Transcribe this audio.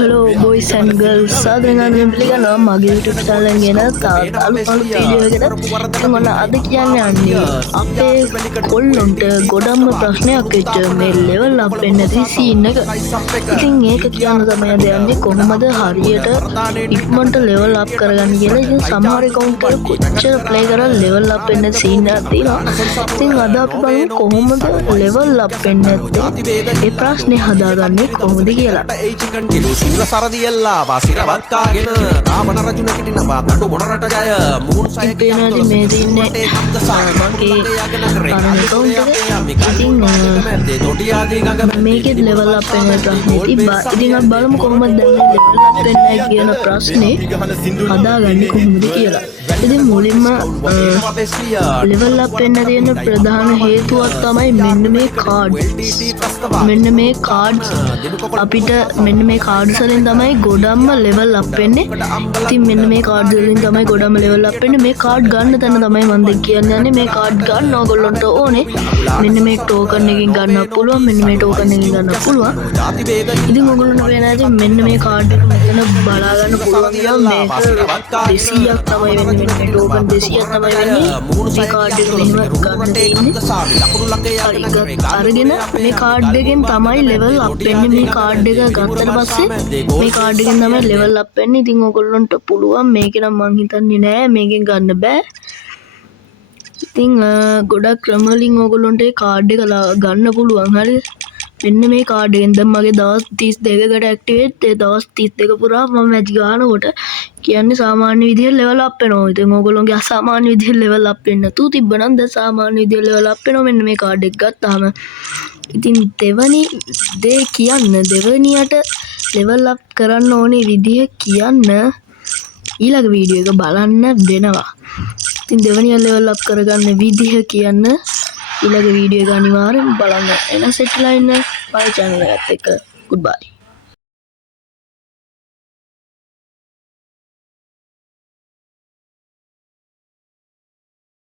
Hello boys and girls. සාදරයෙන් පිළිගන්නවා මගේ YouTube channel එක ගැන තවත් අලුත් වීඩියෝ එකකට. ඉතින් ඔන්න අද කියන්නේ අපේ කොල්ලොන්ට ගොඩක්ම ප්‍රශ්නයක් වෙච්ච මේ level up වෙන්න නැති scene එක. ඉතින් ඒක කියන්න තමයි අද යන්නේ කොහොමද හරියට ඉක්මනට level up කරගන්න කියලා. ඉතින් සමහර account වල කොච්චර play කරලා level up වෙන්න scene එකක් තියෙනවා. ඉතින් අද අපි බලමු කොහොමද level up වෙන්න නැත්තේ ඒ ප්‍රශ්නේ හදාගන්නේ කොහොමද කියලා. ඉතින් මේ දින්නේ මේකෙත් level up වෙන ප්‍රශ්නේ තිබ්බා. ඉතින් අපි බලමු කොහොමද දැන් level up වෙන්නේ කියන ප්‍රශ්නේ හදාගන්නේ කොහොමද කියලා. ඉතින් මුලින්ම level up වෙන්න තියෙන ප්‍රධාන හේතුවක් තමයි මෙන්න මේ cards අපිට මෙන්න මේ cards වලින් තමයි ගොඩක්ම level up වෙන්නේ. ඉතින් මෙන්න මේ cards වලින් තමයි ගොඩක්ම level up වෙන්නේ. මේ card ගන්න තැන තමයි මම දැන් කියන්නේ. මේ card ගන්න ඕගොල්ලන්ට ඕනේ. මෙන්න මේ token එකකින් ගන්න පුළුවන්. මෙන්න මේ token එකකින් ගන්න පුළුවන්. ඉතින් ඕගොල්ලන්ට වෙන ඇති මෙන්න මේ card එක මෙතන බලා ගන්න පුළුවන්. මේක 200ක් තමයි වෙන්නේ. මේ token 200ක් තමයි වෙන්නේ. මේ card එක මෙහෙම ගන්න තියෙන්නේ. අරගෙන මේ card එකෙන් තමයි level up වෙන්නේ. මේ card එක ගත්තට පස්සේ මේ card එකෙන් තමයි level up වෙන්නේ. ඉතින් ඔයගොල්ලන්ට පුළුවන් මේක නම් මං හිතන්නේ නෑ මේකෙන් ගන්න බෑ. ඉතින් ගොඩක් ක්‍රම වලින් ඔයගොල්ලන්ට ඒ card එක ගන්න පුළුවන්. හරිද? මෙන්න මේ card එකෙන් දැන් මගේ දවස් 32කට ඇක්ටිවේට් ඒ දවස් 32 පුරා මම මැච් ගන්නකොට කියන්නේ සාමාන්‍ය විදිහට level up වෙනවා. ඉතින් ඔයගොල්ලෝගේ අසාමාන්‍ය විදිහට level up වෙන්න නැතුව තිබ්බනම් දැන් සාමාන්‍ය විදිහට level up වෙනවා මෙන්න මේ card එක ගත්තාම. ඉතින් දෙවනියට level up කරන්න ඕනේ විදිහ කියන්න ඊළඟ වීඩියෝ එක බලන්න වෙනවා. ඉතින් දෙවනිය level up කරගන්න විදිහ කියන්න ඊළඟ වීඩියෝ එක අනිවාර්යෙන් බලන්න. එන සෙට්ලා ඉන්න my channel එකත් එක්ක goodbye.